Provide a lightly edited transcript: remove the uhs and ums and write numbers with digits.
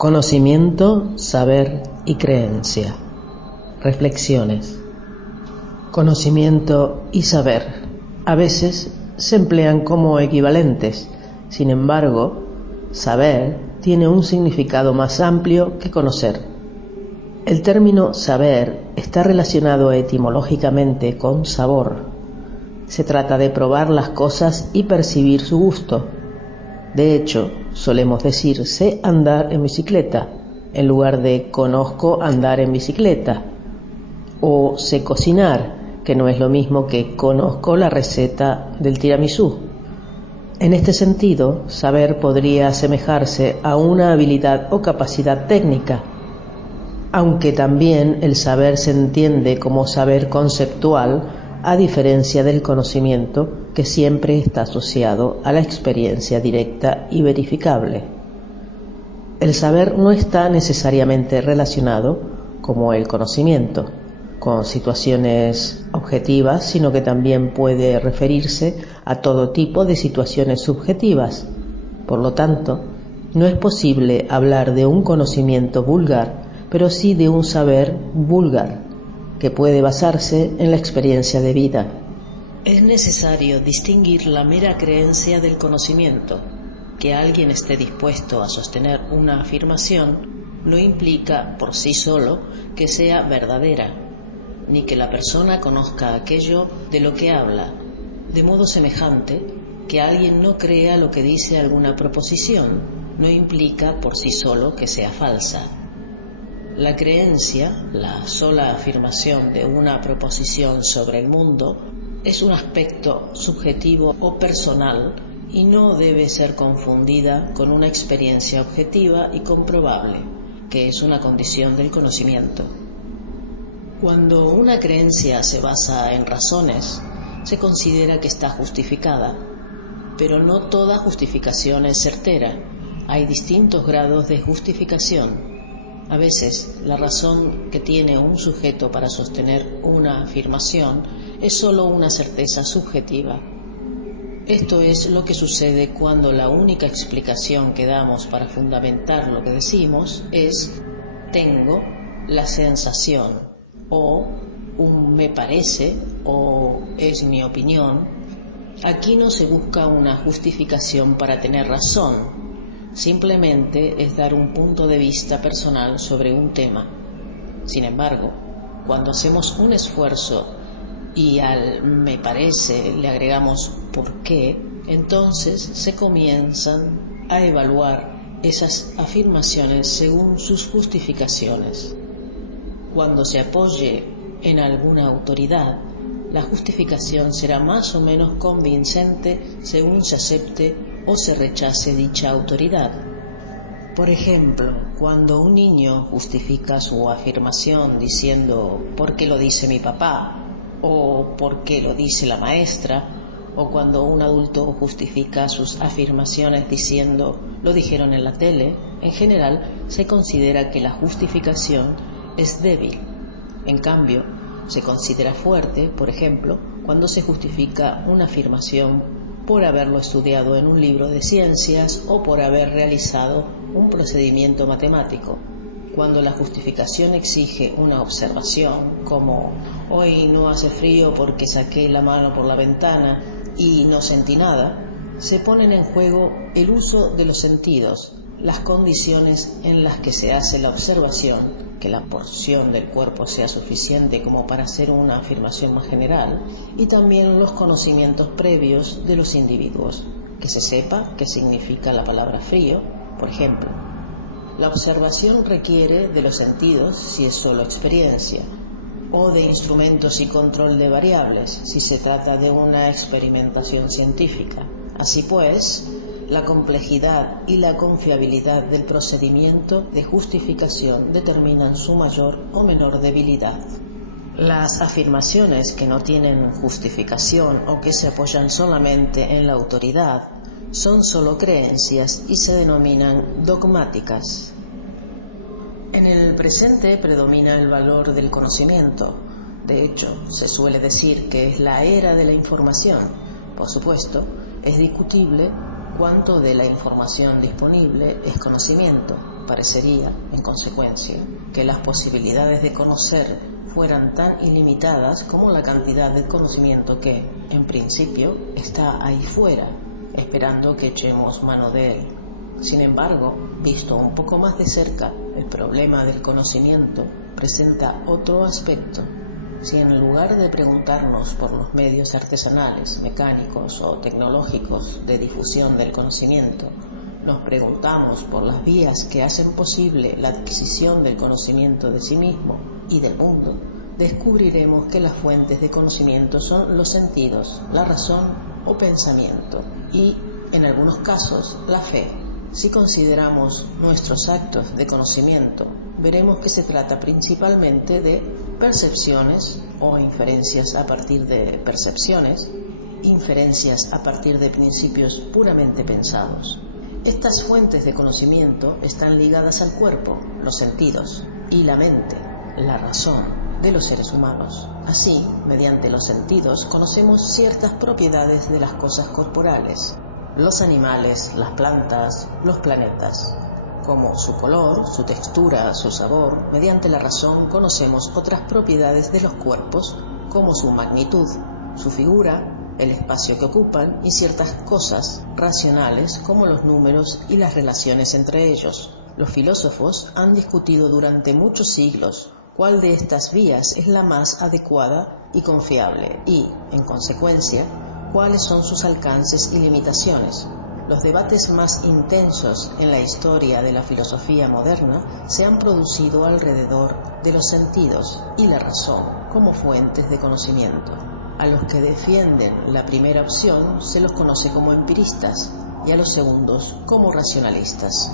Conocimiento, saber y creencia. Reflexiones. Conocimiento y saber a veces se emplean como equivalentes. Sin embargo, saber tiene un significado más amplio que conocer. El término saber está relacionado etimológicamente con sabor. Se trata de probar las cosas y percibir su gusto. De hecho, solemos decir sé andar en bicicleta en lugar de conozco andar en bicicleta, o sé cocinar, que no es lo mismo que conozco la receta del tiramisú. En este sentido, saber podría asemejarse a una habilidad o capacidad técnica, aunque también el saber se entiende como saber conceptual, a diferencia del conocimiento, que siempre está asociado a la experiencia directa y verificable. El saber no está necesariamente relacionado, como el conocimiento, con situaciones objetivas, sino que también puede referirse a todo tipo de situaciones subjetivas. Por lo tanto, no es posible hablar de un conocimiento vulgar, pero sí de un saber vulgar, que puede basarse en la experiencia de vida. Es necesario distinguir la mera creencia del conocimiento. Que alguien esté dispuesto a sostener una afirmación no implica por sí solo que sea verdadera, ni que la persona conozca aquello de lo que habla. De modo semejante, que alguien no crea lo que dice alguna proposición no implica por sí solo que sea falsa. La creencia, la sola afirmación de una proposición sobre el mundo, es un aspecto subjetivo o personal y no debe ser confundida con una experiencia objetiva y comprobable, que es una condición del conocimiento. Cuando una creencia se basa en razones, se considera que está justificada, pero no toda justificación es certera. Hay distintos grados de justificación. A veces, la razón que tiene un sujeto para sostener una afirmación es solo una certeza subjetiva. Esto es lo que sucede cuando la única explicación que damos para fundamentar lo que decimos es tengo la sensación, o un me parece, o es mi opinión. Aquí no se busca una justificación para tener razón. Simplemente es dar un punto de vista personal sobre un tema. Sin embargo, cuando hacemos un esfuerzo y al me parece le agregamos por qué, entonces se comienzan a evaluar esas afirmaciones según sus justificaciones. Cuando se apoye en alguna autoridad, la justificación será más o menos convincente según se acepte o se rechace dicha autoridad. Por ejemplo, cuando un niño justifica su afirmación diciendo ¿por qué lo dice mi papá? O ¿por qué lo dice la maestra? O cuando un adulto justifica sus afirmaciones diciendo lo dijeron en la tele, en general se considera que la justificación es débil. En cambio, se considera fuerte, por ejemplo, cuando se justifica una afirmación por haberlo estudiado en un libro de ciencias o por haber realizado un procedimiento matemático. Cuando la justificación exige una observación, como hoy no hace frío porque saqué la mano por la ventana y no sentí nada, se ponen en juego el uso de los sentidos, las condiciones en las que se hace la observación, que la porción del cuerpo sea suficiente como para hacer una afirmación más general, y también los conocimientos previos de los individuos, que se sepa qué significa la palabra frío, por ejemplo. La observación requiere de los sentidos si es solo experiencia, o de instrumentos y control de variables si se trata de una experimentación científica. Así pues, la complejidad y la confiabilidad del procedimiento de justificación determinan su mayor o menor debilidad. Las afirmaciones que no tienen justificación o que se apoyan solamente en la autoridad son solo creencias y se denominan dogmáticas. En el presente predomina el valor del conocimiento. De hecho, se suele decir que es la era de la información. Por supuesto, es discutible cuánto de la información disponible es conocimiento. parecería, en consecuencia, que las posibilidades de conocer fueran tan ilimitadas como la cantidad de conocimiento que, en principio, está ahí fuera, esperando que echemos mano de él. Sin embargo, visto un poco más de cerca, el problema del conocimiento presenta otro aspecto. Si en lugar de preguntarnos por los medios artesanales, mecánicos o tecnológicos de difusión del conocimiento, nos preguntamos por las vías que hacen posible la adquisición del conocimiento de sí mismo y del mundo, descubriremos que las fuentes de conocimiento son los sentidos, la razón o pensamiento y, en algunos casos, la fe. Si consideramos nuestros actos de conocimiento, veremos que se trata principalmente de percepciones o inferencias a partir de percepciones, inferencias a partir de principios puramente pensados. Estas fuentes de conocimiento están ligadas al cuerpo, los sentidos, y la mente, la razón de los seres humanos. Así, mediante los sentidos, conocemos ciertas propiedades de las cosas corporales, los animales, las plantas, los planetas, como su color, su textura, su sabor. Mediante la razón conocemos otras propiedades de los cuerpos, como su magnitud, su figura, el espacio que ocupan y ciertas cosas racionales como los números y las relaciones entre ellos. Los filósofos han discutido durante muchos siglos cuál de estas vías es la más adecuada y confiable y, en consecuencia, cuáles son sus alcances y limitaciones. Los debates más intensos en la historia de la filosofía moderna se han producido alrededor de los sentidos y la razón como fuentes de conocimiento. A los que defienden la primera opción se los conoce como empiristas y a los segundos como racionalistas.